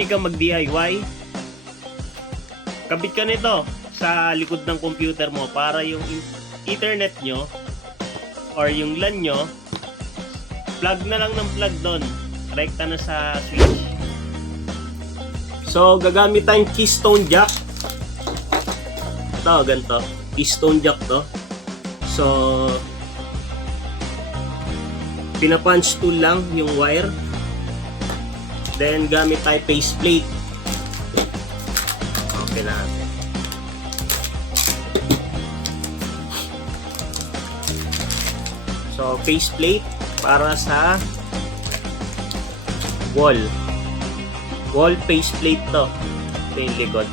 mahilig kang mag-DIY, kabit ka nito sa likod ng computer mo para yung Ethernet nyo or yung LAN nyo, plug na lang ng plug doon. Rekta na sa switch. So, gagamit tayong keystone jack. Ito, ganito. Keystone jack to. So, pinapunch tool lang yung wire. Then, gamit tayo faceplate. Okay na. So, faceplate para sa wall. Wall faceplate to. Ito yung likod.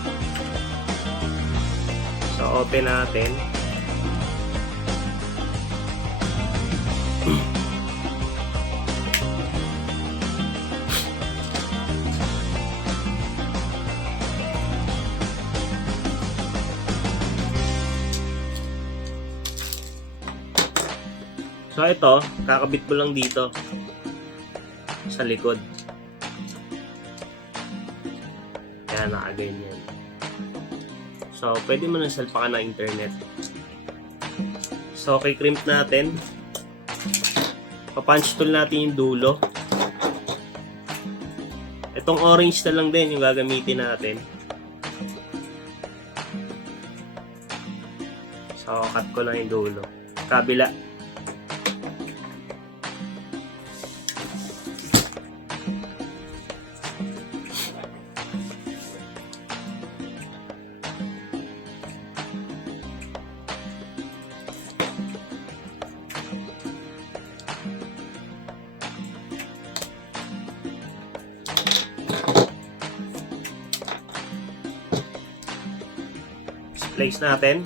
So, open natin. So ito, kakabit mo lang dito sa likod. Kaya nakaganyan. So, pwede mo nang salpakan ng internet. So, kikrimp natin. Pa-punch tool natin yung dulo. Itong orange na lang din yung gagamitin natin. So, cut ko lang yung dulo. Kabila. Place natin.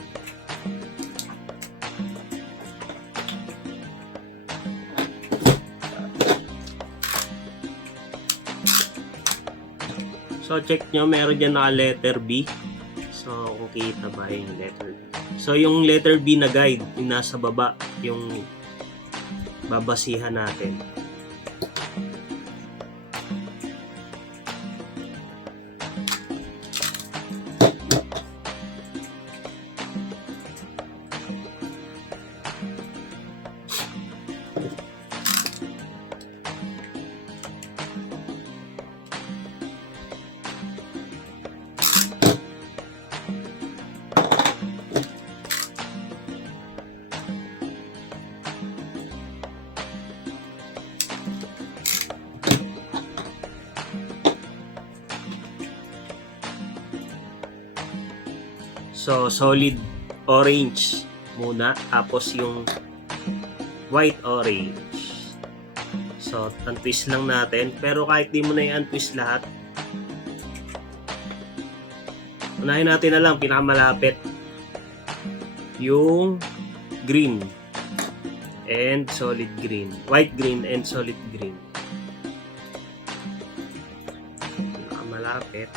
So, check nyo, meron dyan naka letter B. So, kung kita ba yung letter B. So, yung letter B na guide, yung nasa baba, yung babasihan natin. So, solid orange muna, tapos yung white orange. So, untwist lang natin. Pero kahit di mo na i-untwist lahat, unahin natin na lang, pinakamalapit, yung green and solid green. White green and solid green. Pinakamalapit.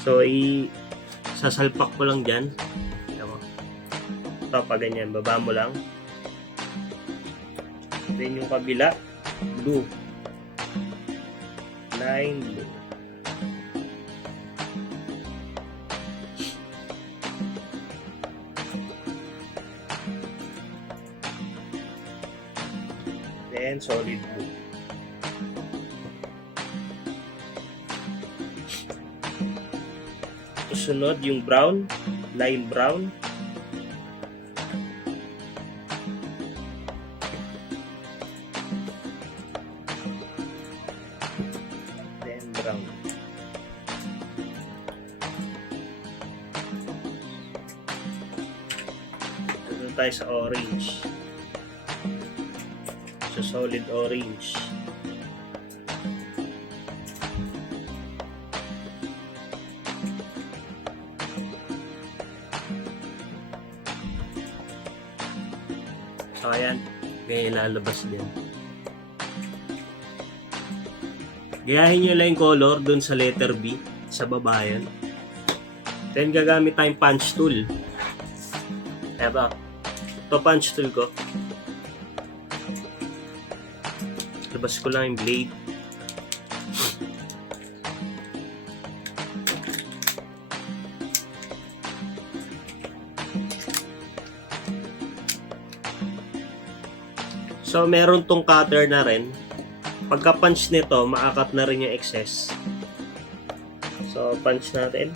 So, sasalpak ko lang dyan. Ito, pa ganyan. Baba mo lang. Then, yung kabila, blue. Line blue. Then, solid blue. Sunod yung brown, lime brown. Then brown. Sunod tayo sa orange. So solid orange. So, ayan. Kaya ilalabas din. Gayahin nyo lang yung color dun sa letter B. Sa baba yan. Then gagamit tayong punch tool. Eto. Ito punch tool ko. Labas ko lang yung blade. So, meron tong cutter na rin. Pagka-punch nito, maakat na rin yung excess. So, punch natin.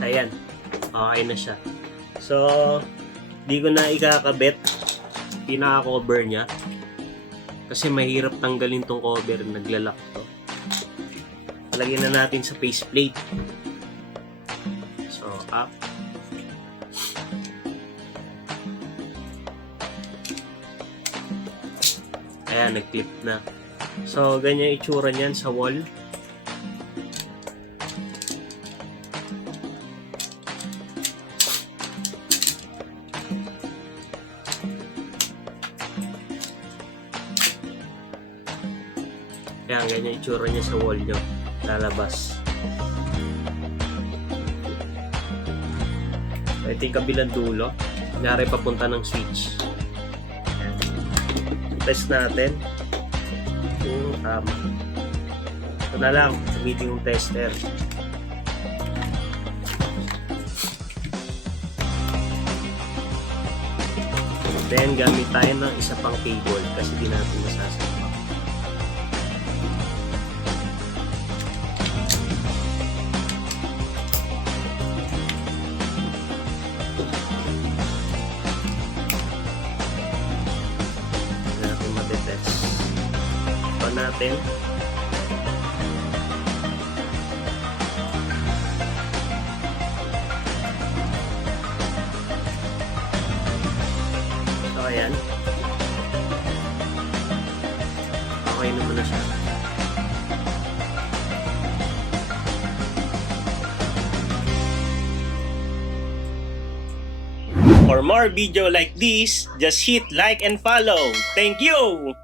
Ayan. Okay na siya. So, di ko na ikakabit pinaka-cover niya. Kasi mahirap tanggalin tong cover. Naglalak to. Lagyan na natin sa faceplate. So, up. Ayan, nag-clip na. So, ganyan itsura niyan sa wall. Ayan, ganyan itsura niya sa wall nyo. Lalabas. So, ito yung kabilang dulo. Kunyari papunta ng switch. Ayan. Test natin. Yung tama. Ito na lang. Gamitin yung tester. Then, gamit tayo ng isa pang cable kasi di natin masasama. Natin. So, ayan. Okay naman na siya. For more video like this, just hit like and follow. Thank you!